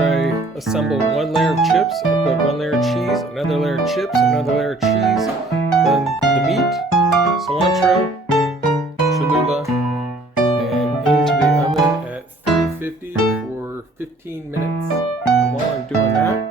after I assemble one layer of chips, I put one layer of cheese, another layer of chips, another layer of cheese, then the meat, cilantro, Chalula, and into the oven at 350 for 15 minutes. And while I'm doing that,